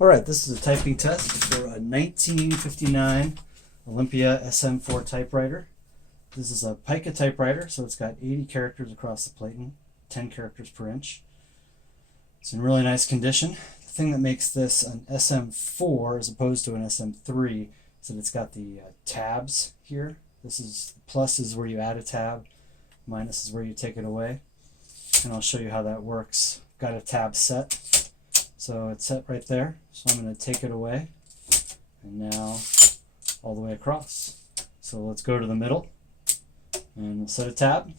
Alright, this is a typing test for a 1959 Olympia SM4 typewriter. This is a pica typewriter, so it's got 80 characters across the plate and 10 characters per inch. It's in really nice condition. The thing that makes this an SM4 as opposed to an SM3 is that it's got the tabs here. This is plus is where you add a tab, minus is where you take it away. And I'll show you how that works. Got a tab set. So it's set right there. So I'm going to take it away. And now all the way across. So let's go to the middle. And we'll set a tab.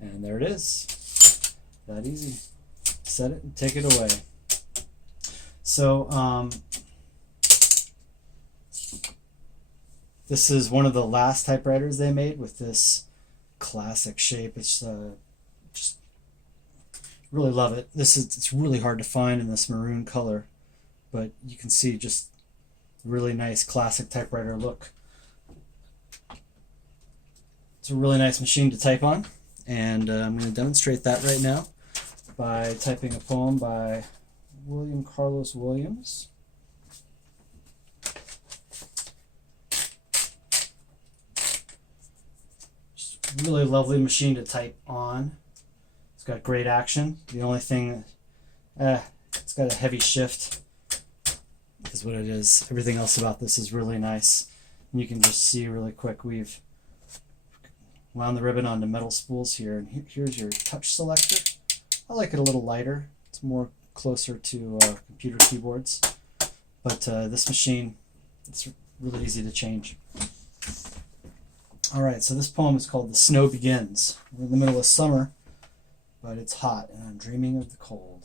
And there it is. That easy. Set it and take it away. So this is one of the last typewriters they made with this classic shape. It's just really love it. It's really hard to find in this maroon color, but you can see just really nice classic typewriter look. It's a really nice machine to type on, and I'm going to demonstrate that right now by typing a poem by William Carlos Williams. Just a really lovely machine to type on. It's got great action. The only thing, it's got a heavy shift, is what it is. Everything else about this is really nice. And you can just see really quick, we've wound the ribbon onto metal spools here. And here's your touch selector. I like it a little lighter. It's more closer to computer keyboards. But this machine, it's really easy to change. Alright, so this poem is called The Snow Begins. We're in the middle of summer, but it's hot and I'm dreaming of the cold.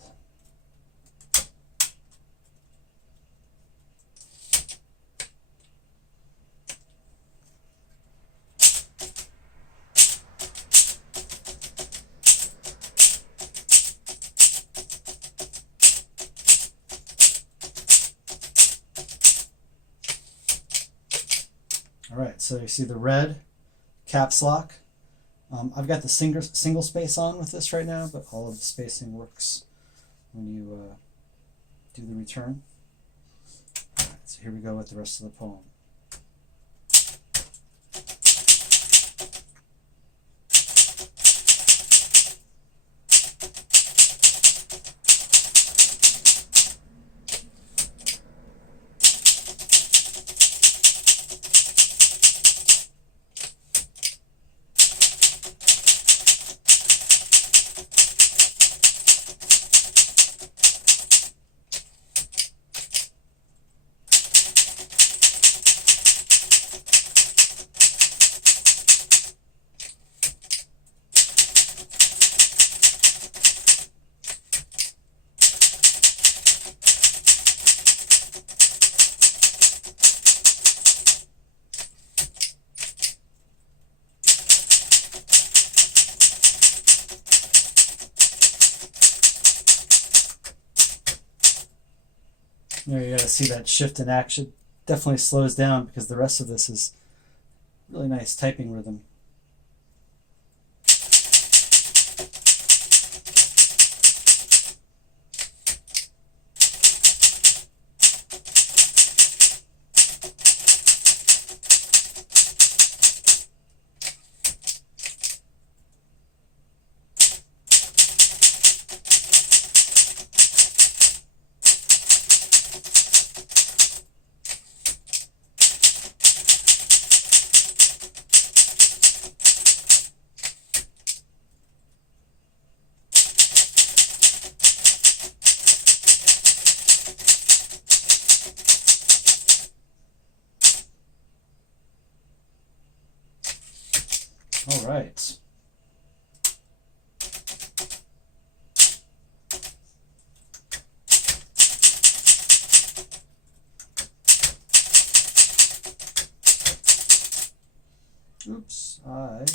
Alright, so you see the red caps lock. I've got the single space on with this right now, but all of the spacing works when you do the return. Right, so here we go with the rest of the poem. There you gotta see that shift in action. Definitely slows down because the rest of this is really nice typing rhythm. All right. Oops, I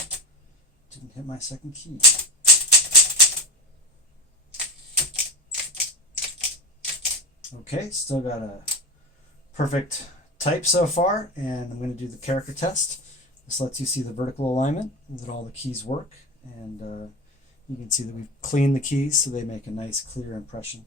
didn't hit my second key. Okay, still got a perfect type so far, and I'm going to do the character test. This lets you see the vertical alignment, that all the keys work, and you can see that we've cleaned the keys so they make a nice clear impression.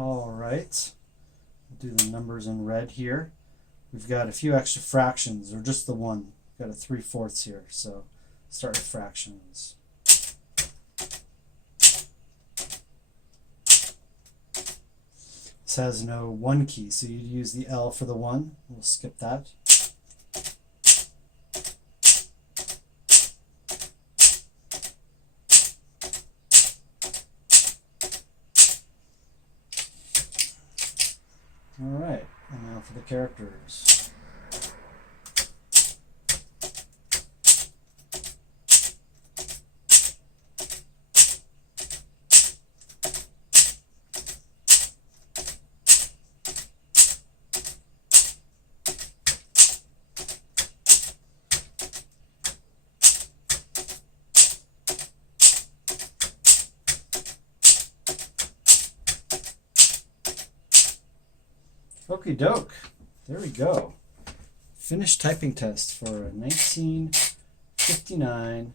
All right, we'll do the numbers in red here. We've got a few extra fractions, or just the one. We've got a 3/4 here, so start with fractions. This has no 1 key, so you'd use the L for the 1. We'll skip that. Alright, and now for the characters. Okie doke. There we go. Finished typing test for a 1959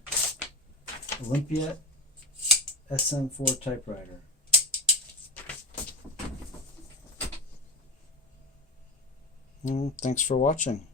Olympia SM4 typewriter. Thanks for watching.